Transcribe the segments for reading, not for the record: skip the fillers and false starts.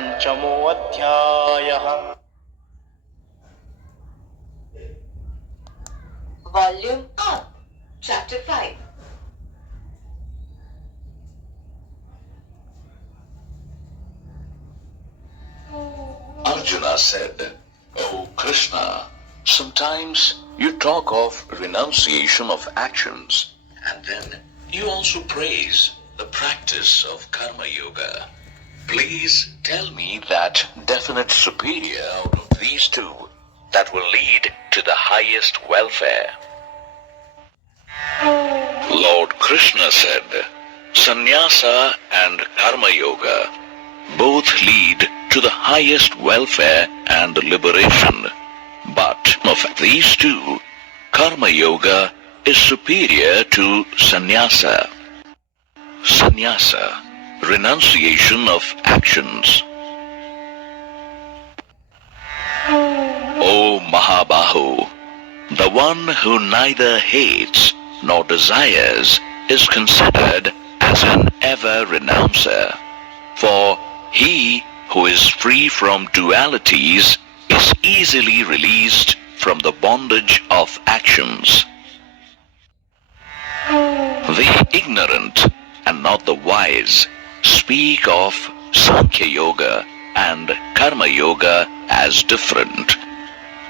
पञ्चमोऽध्यायः। Volume up, Chapter 5. Arjuna said, "O Krishna, sometimes you talk of renunciation of actions, and then you also praise the practice of karma yoga. Please tell me that definite superior out of these two that will lead to the highest welfare." Lord Krishna said, "Sannyasa and karma yoga both lead to the highest welfare and liberation. But of these two, karma yoga is superior to sannyasa." Sannyasa, renunciation of actions. O Mahabahu, the one who neither hates nor desires is considered as an ever-renouncer. For he who is free from dualities is easily released from the bondage of actions. The ignorant and not the wise speak of Sankhya Yoga and Karma Yoga as different.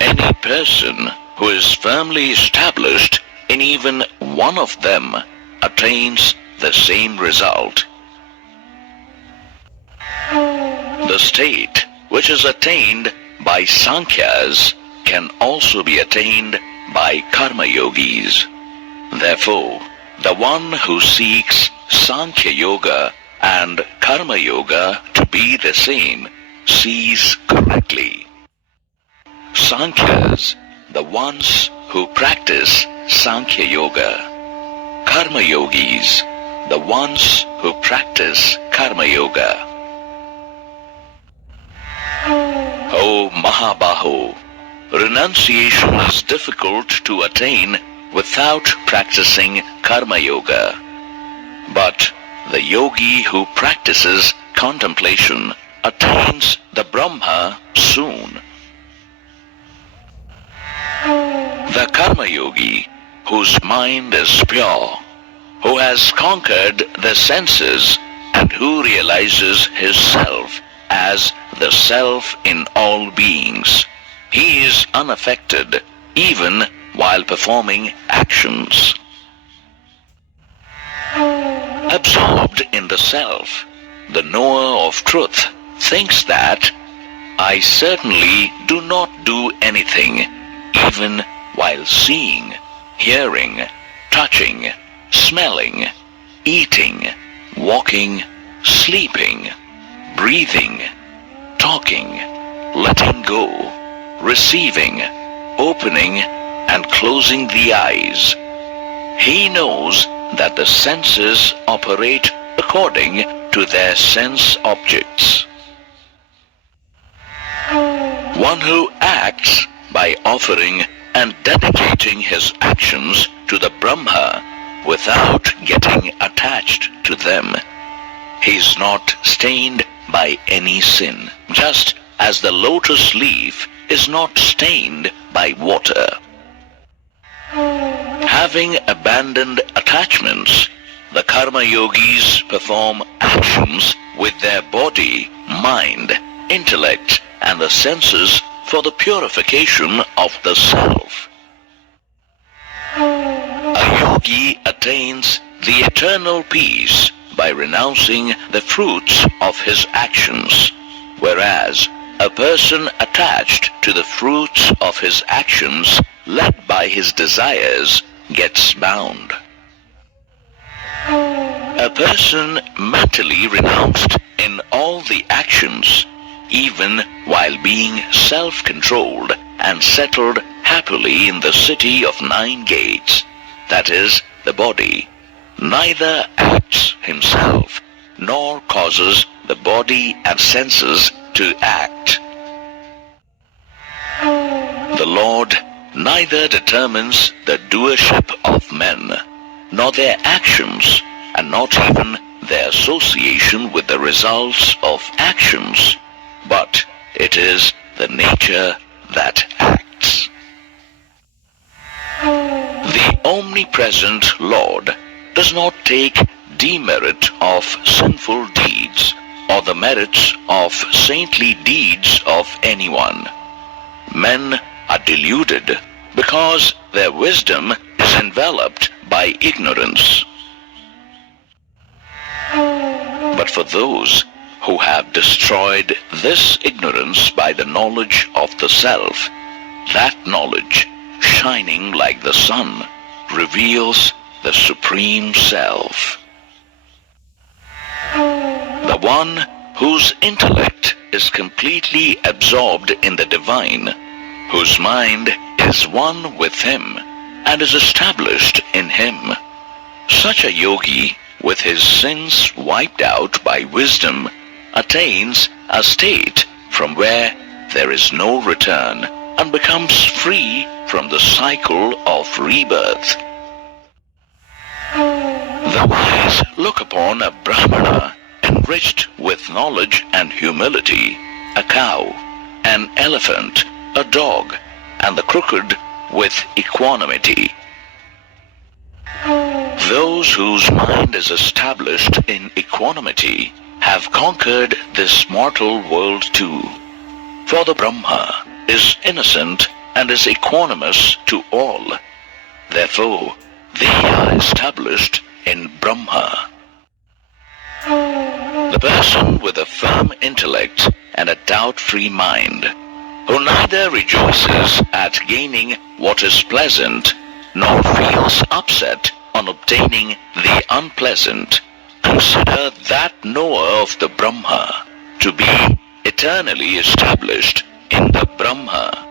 Any person who is firmly established in even one of them attains the same result. The state which is attained by Sankhyas can also be attained by Karma Yogis. Therefore, the one who seeks Sankhya Yoga and Karma Yoga to be the same sees correctly. Sankhyas, the ones who practice Sankhya Yoga. Karma Yogis, the ones who practice Karma Yoga. O Mahabahu, renunciation is difficult to attain without practicing Karma Yoga. But the yogi who practices contemplation attains the Brahma soon. The Karma Yogi, whose mind is pure, who has conquered the senses, and who realizes his self as the self in all beings, he is unaffected even while performing actions. Absorbed in the self, the knower of truth thinks that I certainly do not do anything, even while seeing, hearing, touching, smelling, eating, walking, sleeping, breathing, talking, letting go, receiving, opening, and closing the eyes. He knows that the senses operate according to their sense objects. One who acts by offering and dedicating his actions to the Brahma without getting attached to them, he is not stained by any sin, just as the lotus leaf is not stained by water. Having abandoned attachments, the Karma Yogis perform actions with their body, mind, intellect, and the senses for the purification of the self. A yogi attains the eternal peace by renouncing the fruits of his actions, whereas a person attached to the fruits of his actions, led by his desires, gets bound. A person mentally renounced in all the actions, even while being self-controlled and settled happily in the city of 9 gates, that is, the body, neither acts himself, nor causes the body and senses to act. The Lord neither determines the doership of men, nor their actions, and not even their association with the results of actions, but it is the nature that acts. The omnipresent Lord does not take demerit of sinful deeds or the merits of saintly deeds of anyone. Men are deluded because their wisdom is enveloped by ignorance. But for those who have destroyed this ignorance by the knowledge of the self, that knowledge, shining like the sun, reveals the Supreme Self. The one whose intellect is completely absorbed in the divine, whose mind is one with him and is established in him. Such a yogi, with his sins wiped out by wisdom, attains a state from where there is no return and becomes free from the cycle of rebirth. The wise look upon a Brahmana enriched with knowledge and humility, a cow, an elephant, a dog, and the crooked with equanimity. Those whose mind is established in equanimity have conquered this mortal world too. For the Brahma is innocent and is equanimous to all. Therefore, they are established in Brahma. The person with a firm intellect and a doubt-free mind, who neither rejoices at gaining what is pleasant, nor feels upset on obtaining the unpleasant, consider that knower of the Brahma to be eternally established in the Brahma.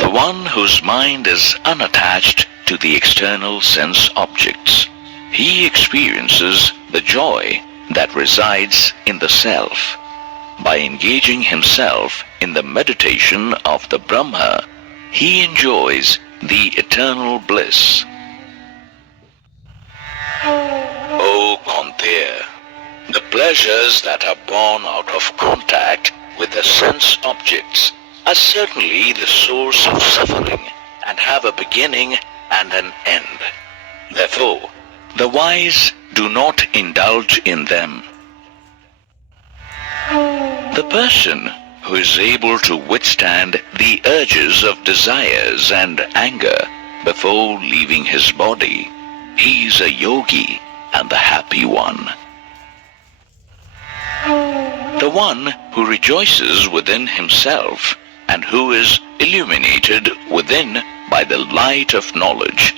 The one whose mind is unattached to the external sense objects, he experiences the joy that resides in the self. By engaging himself in the meditation of the Brahma, he enjoys the eternal bliss. O Konteya, the pleasures that are born out of contact with the sense objects are certainly the source of suffering and have a beginning and an end. Therefore, the wise do not indulge in them. The person who is able to withstand the urges of desires and anger before leaving his body, he is a yogi and the happy one. The one who rejoices within himself and who is illuminated within by the light of knowledge,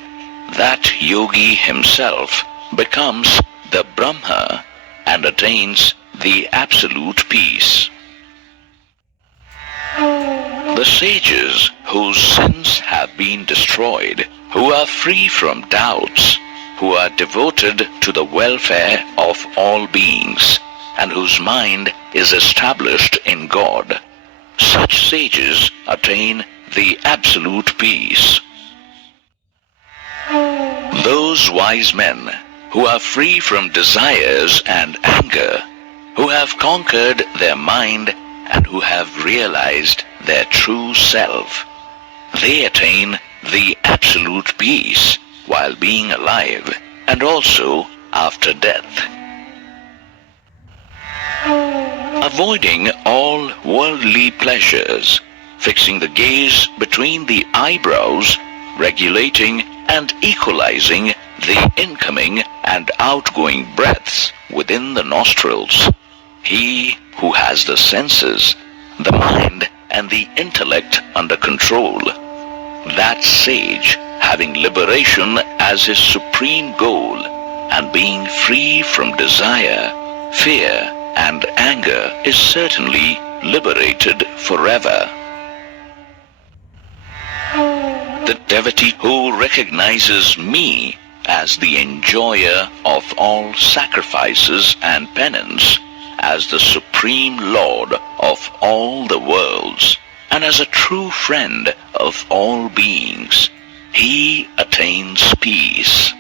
that yogi himself becomes the Brahma and attains the absolute peace. The sages whose sins have been destroyed, who are free from doubts, who are devoted to the welfare of all beings, and whose mind is established in God, such sages attain the absolute peace. Those wise men who are free from desires and anger, who have conquered their mind and who have realized their true self, they attain the absolute peace while being alive and also after death. Avoiding all worldly pleasures, fixing the gaze between the eyebrows, regulating and equalizing the incoming and outgoing breaths within the nostrils, he who has the senses, the mind, and the intellect under control, that sage, having liberation as his supreme goal, and being free from desire, fear, and anger, is certainly liberated forever. The devotee who recognizes me as the enjoyer of all sacrifices and penance, as the supreme Lord of all the worlds, and as a true friend of all beings, he attains peace.